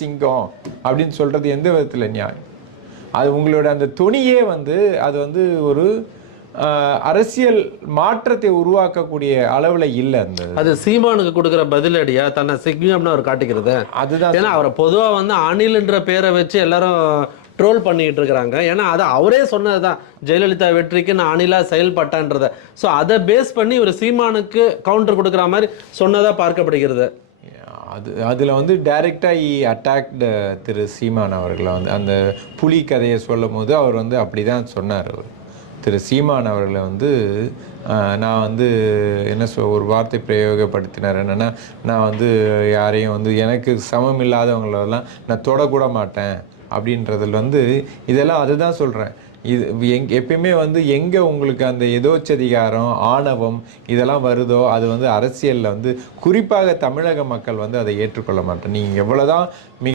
சிங்கம் அப்படின்னு சொல்கிறது எந்த விதத்தில் நியாயம்? அது உங்களோட அந்த துணியே வந்து அது வந்து ஒரு அரசியல் மாற்றத்தை உருவாக்கக்கூடிய அளவில் இல்லை. அந்த அது சீமானுக்கு கொடுக்குற பதிலடியா தன்னை சிங்கம்னு அவர் காட்டிக்கிறது? அதுதான். ஏன்னா அவரை பொதுவாக வந்து அணில்ன்ற பேரை வச்சு எல்லாரும் ட்ரோல் பண்ணிக்கிட்டு இருக்கிறாங்க. ஏன்னா அதை அவரே சொன்னது தான், ஜெயலலிதா வெற்றிக்கு நான் அணிலாக செயல்பட்டான்றத. ஸோ அதை பேஸ் பண்ணி ஒரு சீமானுக்கு கவுண்டர் கொடுக்குற மாதிரி சொன்னதாக பார்க்கப்படுகிறது. அதில் வந்து டைரெக்டாக அட்டாக்டு திரு சீமான் அவர்களை வந்து அந்த புலி கதையை சொல்லும் போது அவர் வந்து அப்படி தான் சொன்னார். அவர் திரு சீமான் அவர்களை வந்து நான் வந்து என்ன ஒரு வார்த்தை பிரயோகப்படுத்தினார். என்னென்னா, நான் வந்து யாரையும் வந்து எனக்கு சமம் இல்லாதவங்களெல்லாம் நான் தொடக்கூட மாட்டேன் அப்படின்றதில் வந்து இதெல்லாம் அதுதான் சொல்கிறேன். இது எப்பயுமே வந்து எங்கே உங்களுக்கு அந்த எதோச்சதிகாரம், ஆணவம் இதெல்லாம் வருதோ அது வந்து அரசியலில் வந்து குறிப்பாக தமிழக மக்கள் வந்து அதை ஏற்றுக்கொள்ள மாட்டேன். நீங்கள் எவ்வளோதான்